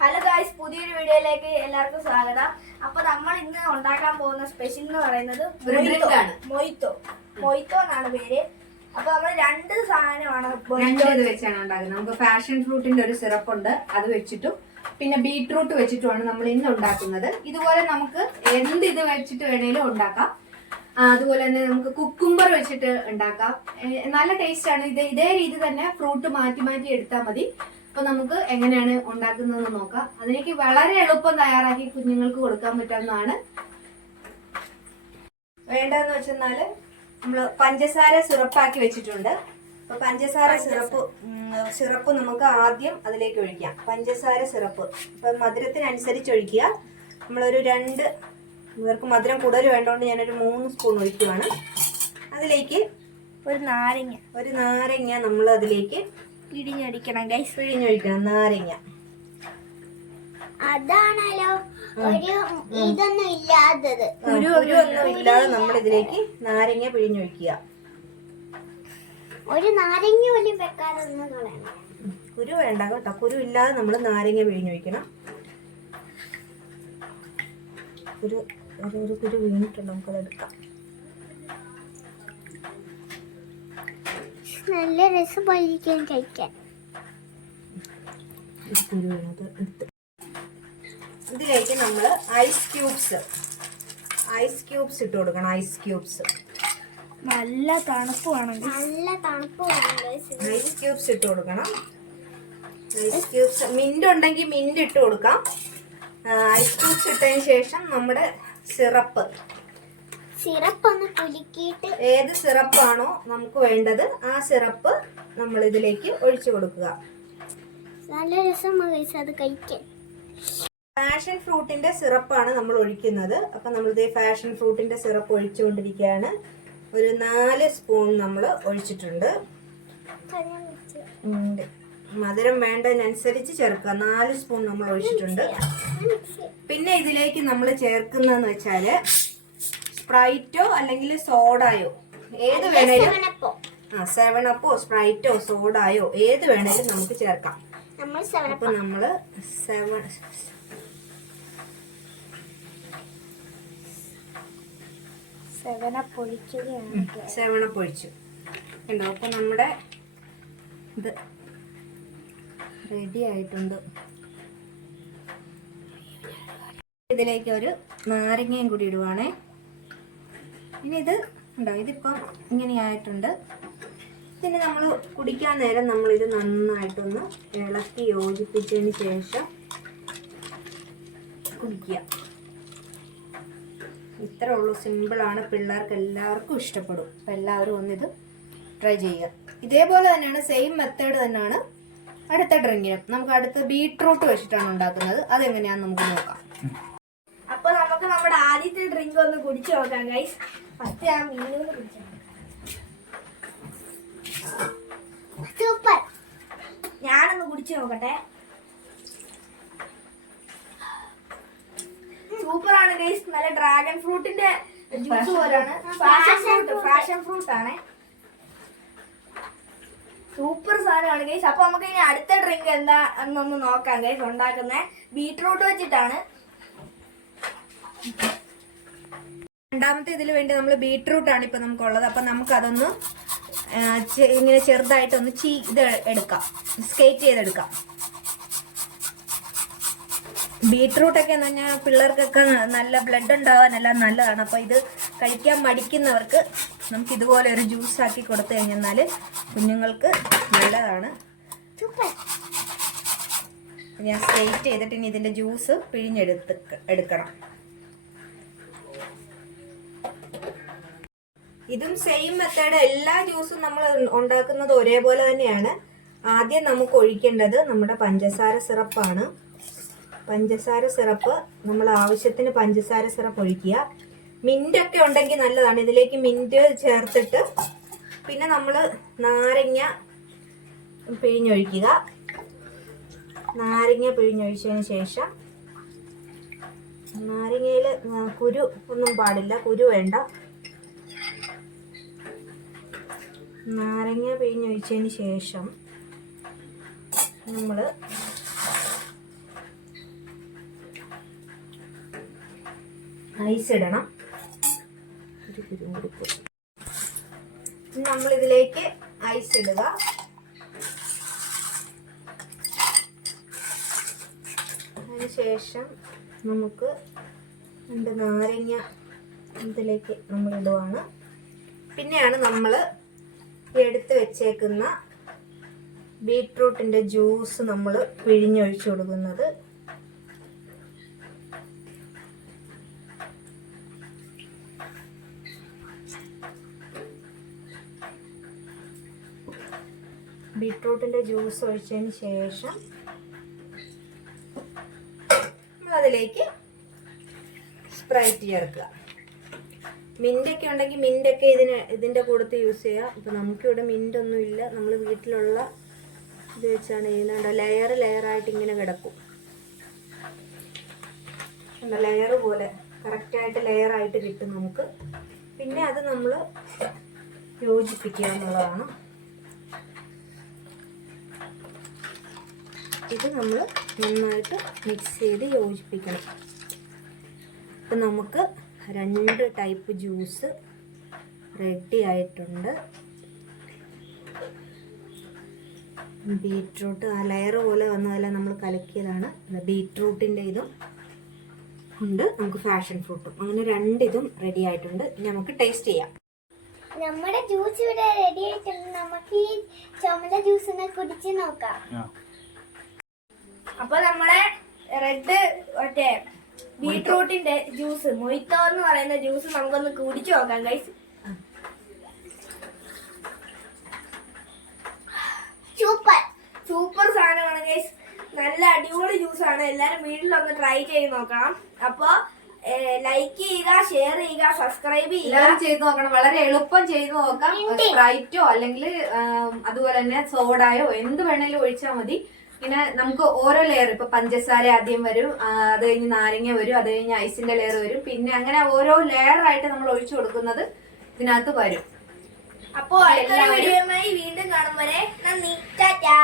Hello guys പുതിയൊരു വീഡിയോയിലേക്ക് എല്ലാവർക്കും സ്വാഗതം. അപ്പൊ നമ്മൾ ഇന്ന് ഉണ്ടാക്കാൻ പോകുന്ന സ്പെഷ്യൽ എന്ന് പറയുന്നത് മൊയ്ത്തോ. മൊയ്ത്തോ. എന്നാണ് പേര്. അപ്പൊ നമ്മൾ രണ്ട് സാധനമാണ് ഇത് വെച്ചാണ് ഉണ്ടാക്കുന്നത്. നമുക്ക് ഫാഷൻ ഫ്രൂട്ടിന്റെ ഒരു സിറപ്പ് ഉണ്ട് അത് വെച്ചിട്ടും പിന്നെ ബീട്രൂട്ട് വെച്ചിട്ടുമാണ് നമ്മൾ ഇന്ന് ഉണ്ടാക്കുന്നത്. ഇതുപോലെ നമുക്ക് എന്ത് ഇത് വെച്ചിട്ട് വേണേലും ഉണ്ടാക്കാം. അതുപോലെ തന്നെ നമുക്ക് കുക്കുംബർ വെച്ചിട്ട് ഉണ്ടാക്കാം. നല്ല ടേസ്റ്റ് ആണ്. ഇത് ഇതേ രീതി തന്നെ ഫ്രൂട്ട് മാറ്റി മാറ്റി എടുത്താൽ മതി. അപ്പൊ നമുക്ക് എങ്ങനെയാണ് ഉണ്ടാക്കുന്നതെന്ന് നോക്കാം. അതിലേക്ക് വളരെ എളുപ്പം തയ്യാറാക്കി കുഞ്ഞുങ്ങൾക്ക് കൊടുക്കാൻ പറ്റാവുന്നതാണ് വേണ്ടതെന്ന് വെച്ചെന്നാൽ നമ്മൾ പഞ്ചസാര സിറപ്പാക്കി വെച്ചിട്ടുണ്ട്. അപ്പൊ പഞ്ചസാര സിറപ്പ് സിറപ്പ് നമുക്ക് ആദ്യം അതിലേക്ക് ഒഴിക്കാം. പഞ്ചസാര സിറപ്പ്. ഇപ്പൊ മധുരത്തിനനുസരിച്ച് ഒഴിക്കുക. നമ്മളൊരു രണ്ട് ഇവർക്ക് മധുരം കൂടുതൽ വേണ്ടതുകൊണ്ട് ഞാനൊരു മൂന്ന് സ്പൂൺ ഒഴിക്കുവാണ്. അതിലേക്ക് ഒരു നാരങ്ങ. ഒരു നാരങ്ങ നമ്മൾ അതിലേക്ക് പിടിഞ്ഞടിക്കണം ഗൈസ് പിഴിഞ്ഞൊഴിക്കണം നാരങ്ങ. അതാണല്ലോ ഒരു ഇതൊന്നും ഇല്ലാത്തത്. ഒരു ഒന്നും ഇല്ലാതെ നമ്മൾ ഇതിലേക്ക് നാരങ്ങ പിഴിഞ്ഞൊഴിക്കുക. ഒരു നാരങ്ങ പോലും വെക്കാതെ കുരു വേണ്ട കേട്ടോ. കുരു ഇല്ലാതെ നമ്മൾ നാരങ്ങ പിഴിഞ്ഞൊഴിക്കണം. ഒരു ഒരു ഒരു കുരു വീണിട്ടുണ്ട്. നമുക്കത് എടുക്കാം. നല്ല രസമായിരിക്കും കഴിക്കാൻ. ഇത് ഇതിലേക്ക് നമ്മൾ ഐസ് ക്യൂബ്സ് ഐസ് ക്യൂബ്സ് ഇട്ട് കൊടുക്കണം ഐസ് ക്യൂബ്സ് നല്ല തണുപ്പുവാണെങ്കിൽ നല്ല തണുപ്പ് വേണം. ഐസ് ക്യൂബ്സ് ഇട്ട് കൊടുക്കണം. ഐസ് ക്യൂബ്സ് മിന്റ് ഉണ്ടെങ്കിൽ മിന്റ് ഇട്ട് കൊടുക്കാം. ഐസ് ക്യൂബ്സ് ഇട്ടതിന് ശേഷം നമ്മുടെ സിറപ്പ്. സിറപ്പ് ഒന്ന് കുലുക്കിയിട്ട് ഏത് സിറപ്പാണോ നമുക്ക് വേണ്ടത് ആ സിറപ്പ് നമ്മൾ ഇതിലേക്ക് ഒഴിച്ചു കൊടുക്കുക. നല്ല രസമാണ് അത് കഴിക്കാൻ. ഫാഷൻ ഫ്രൂട്ടിന്റെ സിറപ്പാണ് നമ്മൾ ഒഴിക്കുന്നത്. അപ്പൊ നമ്മൾ ഇതേ ഫാഷൻ ഫ്രൂട്ടിന്റെ സിറപ്പ് ഒഴിച്ചുകൊണ്ടിരിക്കുകയാണ്. ഒരു നാല് സ്പൂൺ നമ്മൾ ഒഴിച്ചിട്ടുണ്ട്. മധുരം വേണ്ടതിനനുസരിച്ച് ചേർക്കുക. നാല് സ്പൂൺ നമ്മൾ ഒഴിച്ചിട്ടുണ്ട്. പിന്നെ ഇതിലേക്ക് നമ്മൾ ചേർക്കുന്നതെന്ന് വെച്ചാൽ സ്പ്രൈറ്റോ അല്ലെങ്കിൽ സോഡായോ? ഏത് വേണേലും. ആ സെവൻ അപ്പോ സ്പ്രൈറ്റോ സോഡായോ ഏത് വേണേലും നമുക്ക് ചേർക്കാം. അപ്പൊ നമ്മൾ സെവൻ സെവനപ്പൊഴിച്ചു ഉണ്ടോ അപ്പൊ നമ്മുടെ ഇത് റെഡി ആയിട്ടുണ്ട്. ഇതിലേക്ക് ഒരു നാരങ്ങയും കൂടി ഇടുവാണേ. ഇനി ഇത് ഉണ്ടോ ഇതിപ്പം ഇങ്ങനെയായിട്ടുണ്ട്. ഇതിന് നമ്മൾ കുടിക്കാൻ നേരം നമ്മൾ ഇത് നന്നായിട്ടൊന്ന് ഇളക്കി യോജിപ്പിച്ചതിന് ശേഷം കുടിക്കുക. ഇത്രേ ഉള്ളൂ സിമ്പിളാണ് പിള്ളേർക്ക് എല്ലാവർക്കും ഇഷ്ടപ്പെടും. അപ്പം എല്ലാവരും ഒന്നിത് ട്രൈ ചെയ്യുക. ഇതേപോലെ തന്നെയാണ് സെയിം മെത്തേഡ് തന്നെയാണ് അടുത്ത ഡ്രിങ്കിനും നമുക്ക് അടുത്ത ബീട്രൂട്ട് വെച്ചിട്ടാണ് ഉണ്ടാക്കുന്നത്. അതെങ്ങനെയാണെന്ന് നമുക്ക് നോക്കാം. ഒന്ന് കുടിച്ചു നോക്കാം ഗൈസ് ഫസ്റ്റ് ഞാൻ മീനൊന്ന് കുടിച്ചു സൂപ്പർ ഞാനൊന്ന് കുടിച്ചു നോക്കട്ടെ. സൂപ്പർ ആണ് ഗൈസ് നല്ല ഡ്രാഗൺ ഫ്രൂട്ടിന്റെ ജ്യൂസ് പോലാണ്. ഫാഷൻ ഫ്രൂട്ട് ഫാഷൻ ഫ്രൂട്ട് ആണ്. സൂപ്പർ സാധനമാണ് ഗൈസ് അപ്പൊ നമുക്ക് ഇനി അടുത്ത ഡ്രിങ്ക് എന്താ എന്നൊന്ന് നോക്കാം ഗൈസ് ഉണ്ടാക്കുന്നത് ബീട്രൂട്ട് വെച്ചിട്ടാണ്. രണ്ടാമത്തെ ഇതിൽ വേണ്ടി നമ്മൾ ബീട്രൂട്ട് ആണ് ഇപ്പൊ നമുക്കുള്ളത്. അപ്പം നമുക്ക് അതൊന്ന് ഇങ്ങനെ ചെറുതായിട്ട് ഇങ്ങനെ ചെറുതായിട്ടൊന്ന് ചീ ഇത് എടുക്കാം. സ്കേറ്റ് ചെയ്തെടുക്കാം. ബീട്രൂട്ട് ഒക്കെ എന്ന് പറഞ്ഞാൽ പിള്ളേർക്കൊക്കെ നല്ല ബ്ലഡ് ഉണ്ടാവാനെല്ലാം നല്ലതാണ്. അപ്പോൾ ഇത് കഴിക്കാൻ മടിക്കുന്നവർക്ക് നമുക്ക് ഇതുപോലെ ഒരു ജ്യൂസ് ആക്കി കൊടുത്തു കഴിഞ്ഞാൽ കുഞ്ഞുങ്ങൾക്ക് നല്ലതാണ്. ഞാൻ സ്കേറ്റ് ചെയ്തിട്ട് ഇനി ഇതിന്റെ ജ്യൂസ് പിഴിഞ്ഞെടുത്ത് എടുക്കണം. ഇതും സെയിം മെത്തേഡ് എല്ലാ ജ്യൂസും നമ്മൾ ഉണ്ടാക്കുന്നത് ഒരേപോലെ തന്നെയാണ്. ആദ്യം നമുക്ക് ഒഴിക്കേണ്ടത് നമ്മുടെ പഞ്ചസാര സിറപ്പാണ്. പഞ്ചസാര സിറപ്പ് നമ്മൾ ആവശ്യത്തിന് പഞ്ചസാര സിറപ്പ് ഒഴിക്കുക. മിന്റ് ഒക്കെ ഉണ്ടെങ്കിൽ നല്ലതാണ്. ഇതിലേക്ക് മിന്റ് ചേർത്തിട്ട് പിന്നെ നമ്മൾ നാരങ്ങ പിഴിഞ്ഞൊഴിക്കുക. നാരങ്ങ പിഴിഞ്ഞൊഴിച്ചതിന് ശേഷം നാരങ്ങയിൽ കുരു ഒന്നും പാടില്ല. കുരു വേണ്ട. നാരങ്ങ പിഴിഞ്ഞൊഴിച്ചതിന് ശേഷം നമ്മൾ ഐസ് ഇടണം. നമ്മളിതിലേക്ക് ഐസ് ഇടുക. അതിനുശേഷം നമുക്ക് രണ്ട് നാരങ്ങ ഇതിലേക്ക് നമ്മൾ ഇടുവാണ്. പിന്നെയാണ് നമ്മൾ എടുത്ത് വെച്ചേക്കുന്ന ബീട്രൂട്ടിന്റെ ജ്യൂസ് നമ്മൾ പിഴിഞ്ഞൊഴിച്ചു കൊടുക്കുന്നത്. ബീട്രൂട്ടിന്റെ ജ്യൂസ് ഒഴിച്ചതിന് ശേഷം നമ്മളതിലേക്ക് സ്പ്രൈറ്റ് ചേർക്കുക. മിന്റൊക്കെ ഉണ്ടെങ്കിൽ മിന്റൊക്കെ ഇതിന് ഇതിന്റെ കൂടത്ത് യൂസ് ചെയ്യാം. ഇപ്പം നമുക്കിവിടെ മിന്റൊന്നും ഇല്ല. നമ്മൾ വീട്ടിലുള്ള ഇത് വെച്ചാണ് ചെയ്യുന്നത്. ലെയർ ലെയർ ആയിട്ട് ഇങ്ങനെ കിടക്കും. എന്താ ലെയർ പോലെ. കറക്റ്റായിട്ട് ലെയറായിട്ട് കിട്ടും നമുക്ക്. പിന്നെ അത് നമ്മൾ യോജിപ്പിക്കുക എന്നുള്ളതാണ്. ഇത് നമ്മൾ നന്നായിട്ട് മിക്സ് ചെയ്ത് യോജിപ്പിക്കണം. ഇപ്പം നമുക്ക് രണ്ട് ടൈപ്പ് ജ്യൂസ് റെഡി ആയിട്ടുണ്ട്. ബീട്രൂട്ട് ആ ലെയർ പോലെ വന്നതെല്ലാം നമ്മൾ കലക്കിയതാണ്. ബീട്രൂട്ടിന്റെ ഇതും ഉണ്ട്. നമുക്ക് ഫാഷൻ ഫ്രൂട്ടും അങ്ങനെ രണ്ടിതും റെഡി ആയിട്ടുണ്ട്. ഇനി നമുക്ക് ടേസ്റ്റ് ചെയ്യാം. നമ്മുടെ ജ്യൂസ് ഇവിടെ റെഡി ആയിട്ടുണ്ട്. നമുക്ക് ഈ ചുമല ജ്യൂസ് ഒന്ന് കുടിച്ച് നോക്കാം. അപ്പൊ നമ്മളെ റെഡ് മറ്റേ ബീട്രൂട്ടിന്റെ ജ്യൂസ് മൊയ്ത്തോ എന്ന് പറയുന്ന ജ്യൂസ് നമുക്കൊന്ന് കുടിച്ചു നോക്കാം ഗൈസ് സൂപ്പർ. സൂപ്പർ സാധനമാണ് ഗൈസ് നല്ല അടിപൊളി ജ്യൂസ് ജ്യൂസാണ് എല്ലാരും വീട്ടിലൊന്ന് ട്രൈ ചെയ്ത് നോക്കണം. അപ്പൊ ലൈക്ക് ചെയ്യുക ഷെയർ ചെയ്യുക സബ്സ്ക്രൈബ് ചെയ്യുക. എല്ലാവരും ചെയ്ത് നോക്കണം. വളരെ എളുപ്പം ചെയ്ത് നോക്കാം. സ്പ്രൈറ്റോ അല്ലെങ്കിൽ അതുപോലെ തന്നെ സോഡായോ എന്ത് വേണേലും ഒഴിച്ചാൽ മതി. പിന്നെ നമുക്ക് ഓരോ ലെയർ ഇപ്പൊ പഞ്ചസാര ആദ്യം വരും അത് കഴിഞ്ഞ് നാരങ്ങ വരും അത് കഴിഞ്ഞ് ഐസിന്റെ ലെയർ വരും. പിന്നെ അങ്ങനെ ഓരോ ലെയർ ആയിട്ട് നമ്മൾ ഒഴിച്ചു കൊടുക്കുന്നത് ഇതിനകത്ത് വരും. അപ്പോ വീഡിയോ വീഡിയോയുമായി വീണ്ടും കാണും വരെ. നന്ദി. ടാറ്റാ.